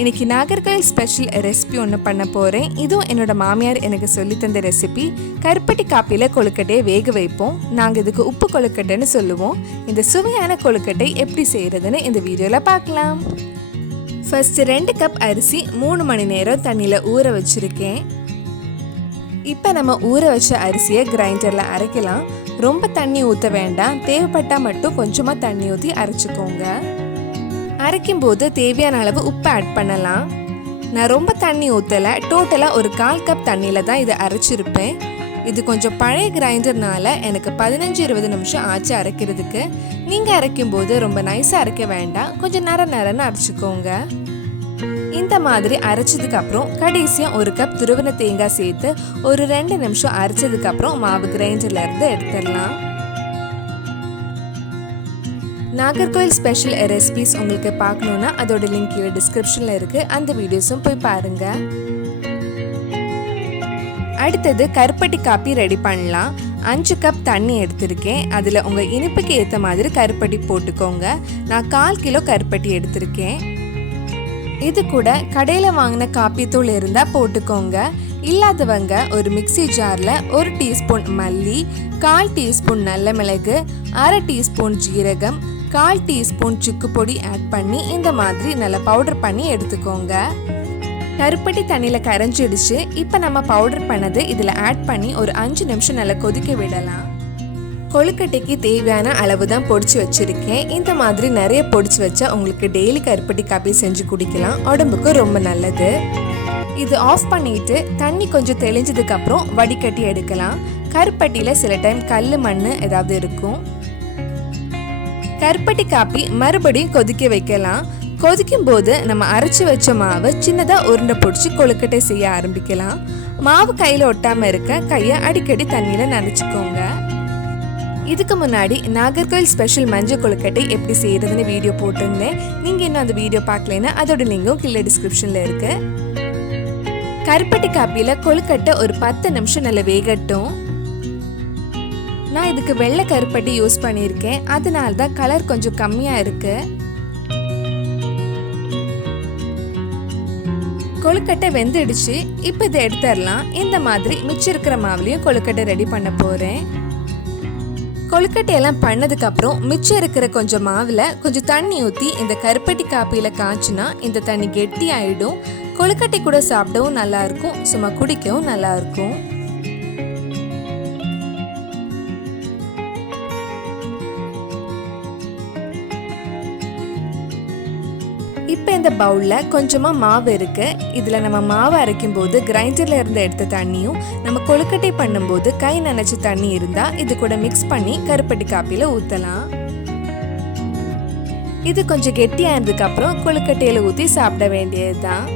இன்னைக்கு Nagercoil special recipe ஒன்று பண்ண போகிறேன். இதுவும் என்னோட மாமியார் எனக்கு சொல்லி தந்த ரெசிபி. கருப்பட்டி காப்பியில் கொழுக்கட்டையை வேக வைப்போம். நாங்கள் இதுக்கு உப்பு கொழுக்கட்டைன்னு சொல்லுவோம். இந்த சுவையான கொழுக்கட்டை எப்படி செய்கிறதுன்னு இந்த வீடியோவில் பார்க்கலாம். ஃபர்ஸ்ட்டு 2 கப் அரிசி 3 மணி நேரம் தண்ணியில் ஊற வச்சுருக்கேன். இப்போ நம்ம ஊற வச்ச அரிசியை கிரைண்டரில் அரைக்கலாம். ரொம்ப தண்ணி ஊற்ற வேண்டாம், தேவைப்பட்டால் மட்டும் கொஞ்சமாக தண்ணி ஊற்றி அரைச்சிக்கோங்க. அரைக்கும் போது தேவையான அளவு உப்பு ஆட் பண்ணலாம். நான் ரொம்ப தண்ணி ஊற்றலை, டோட்டலாக ஒரு 1/4 கப் தண்ணியில் தான் இதை அரைச்சிருப்பேன். இது கொஞ்சம் பழைய கிரைண்டர்னால எனக்கு 15-20 நிமிஷம் ஆச்சு அரைக்கிறதுக்கு. நீங்கள் அரைக்கும் போது ரொம்ப நைஸாக அரைக்க வேண்டாம், கொஞ்சம் நரன்னு அரைச்சிக்கோங்க. இந்த மாதிரி அரைச்சதுக்கு அப்புறம் கடைசியாக 1 கப் துருவின தேங்காய் சேர்த்து ஒரு 2 நிமிஷம் அரைச்சதுக்கு அப்புறம் மாவு கிரைண்டர்ல இருந்து எடுத்துடலாம். நாகர்கோயில் ஸ்பெஷல் ரெசிபிஸ் உங்களுக்கு பார்க்கணுன்னா அதோட லிங்க் கீழே டிஸ்கிரிப்ஷனில் இருக்குது. அந்த வீடியோஸும் போய் பாருங்கள். அடுத்தது கருப்பட்டி காப்பி ரெடி பண்ணலாம். 5 கப் தண்ணி எடுத்திருக்கேன். அதில் உங்கள் இனிப்புக்கு ஏற்ற மாதிரி கருப்பட்டி போட்டுக்கோங்க. நான் 1/4 கிலோ கருப்பட்டி எடுத்திருக்கேன். இது கூட கடையில் வாங்கின காப்பி தூள் இருந்தால் போட்டுக்கோங்க. இல்லாதவங்க ஒரு மிக்சி ஜாரில் 1 டீஸ்பூன் மல்லி, 1/4 டீஸ்பூன் நல்ல மிளகு, 1/2 டீஸ்பூன் ஜீரகம், 1/4 டீஸ்பூன் சுக்கு பொடி ஆட் பண்ணி இந்த மாதிரி நல்லா பவுடர் பண்ணி எடுத்துக்கோங்க. கருப்பட்டி தண்ணியில் கரைஞ்சிடுச்சு. இப்போ நம்ம பவுடர் பண்ணது இதில் ஆட் பண்ணி ஒரு 5 நிமிஷம் நல்லா கொதிக்க விடலாம். கொழுக்கட்டைக்கு தேவையான அளவு தான் பொடிச்சு வச்சுருக்கேன். இந்த மாதிரி நிறைய பொடிச்சு வச்சா உங்களுக்கு டெய்லி கருப்பட்டி காப்பி செஞ்சு குடிக்கலாம். உடம்புக்கு ரொம்ப நல்லது. இது ஆஃப் பண்ணிட்டு தண்ணி கொஞ்சம் தெளிஞ்சதுக்கப்புறம் வடிகட்டி எடுக்கலாம். கருப்பட்டியில் சில டைம் கல் மண் ஏதாவது இருக்கும். கருப்பட்டி காப்பி மறுபடியும் கொதிக்க வைக்கலாம். கொதிக்கும் போது நம்ம அரைச்சி வச்ச மாவு சின்னதாக உருண்டை பிடிச்சி கொழுக்கட்டை செய்ய ஆரம்பிக்கலாம். மாவு கையில் ஒட்டாமல் இருக்க கையை அடிக்கடி தண்ணியில் நனைச்சிக்கோங்க. இதுக்கு முன்னாடி நாகர்கோயில் ஸ்பெஷல் மஞ்சள் கொழுக்கட்டை எப்படி செய்யறதுன்னு வீடியோ போட்டிருந்தேன். நீங்கள் இன்னும் அந்த வீடியோ பார்க்கலைன்னா அதோட லிங்கும் கீழே டிஸ்கிரிப்ஷனில் இருக்கு. கருப்பட்டி காப்பியில் கொழுக்கட்டை ஒரு 10 நிமிஷம் நல்லா வேகட்டும். நான் இதுக்கு வெள்ளை கருப்பட்டி யூஸ் பண்ணியிருக்கேன், அதனால தான் கலர் கொஞ்சம் கம்மியாக இருக்கு. கொழுக்கட்டை வெந்துடுச்சு. இப்போ இதை எடுத்துடலாம். இந்த மாதிரி மிச்சம் இருக்கிற மாவுலையும் கொழுக்கட்டை ரெடி பண்ண போகிறேன். கொழுக்கட்டையெல்லாம் பண்ணதுக்கப்புறம் மிச்சம் இருக்கிற கொஞ்சம் மாவில் கொஞ்சம் தண்ணி ஊற்றி இந்த கருப்பட்டி காப்பியில் காய்ச்சினா இந்த தண்ணி கெட்டி ஆகிடும். கொழுக்கட்டை கூட சாப்பிடவும் நல்லாயிருக்கும், சும்மா குடிக்கவும் நல்லாயிருக்கும். இப்போ இந்த பவுலில் கொஞ்சமாக மாவு இருக்குது. இதில் நம்ம மாவு அரைக்கும் போது கிரைண்டரில் இருந்து எடுத்த தண்ணியும் நம்ம கொழுக்கட்டை பண்ணும்போது கை நனைச்ச தண்ணி இருந்தால் இது கூட மிக்ஸ் பண்ணி கருப்பட்டி காப்பியில் ஊற்றலாம். இது கொஞ்சம் கெட்டியானதுக்கப்புறம் கொழுக்கட்டையில் ஊற்றி சாப்பிட வேண்டியது தான்.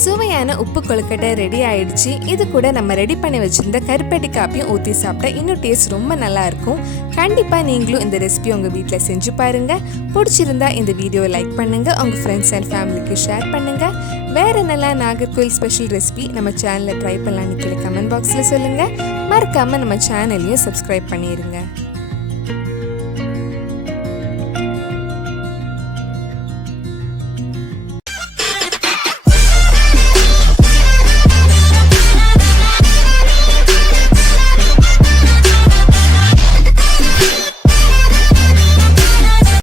சுவையான உப்பு கொழுக்கட்டை ரெடி ஆயிடுச்சு. இது கூட நம்ம ரெடி பண்ணி வச்சிருந்த கருப்பட்டி காப்பியும் ஊற்றி சாப்பிட்டா இன்னும் டேஸ்ட் ரொம்ப நல்லா இருக்கும். கண்டிப்பாக நீங்களும் இந்த ரெசிபி உங்கள் வீட்டில் செஞ்சு பாருங்கள். பிடிச்சிருந்தா இந்த வீடியோவை லைக் பண்ணுங்கள், உங்கள் ஃப்ரெண்ட்ஸ் அண்ட் ஃபேமிலிக்கு ஷேர் பண்ணுங்கள். வேறு என்னெல்லாம் நாகர்கோயில் ஸ்பெஷல் ரெசிபி நம்ம சேனலில் ட்ரை பண்ணலான்னு கீழே கமெண்ட் பாக்ஸில் சொல்லுங்கள். மறக்காமல் நம்ம சேனலையும் சப்ஸ்கிரைப் பண்ணிடுங்க.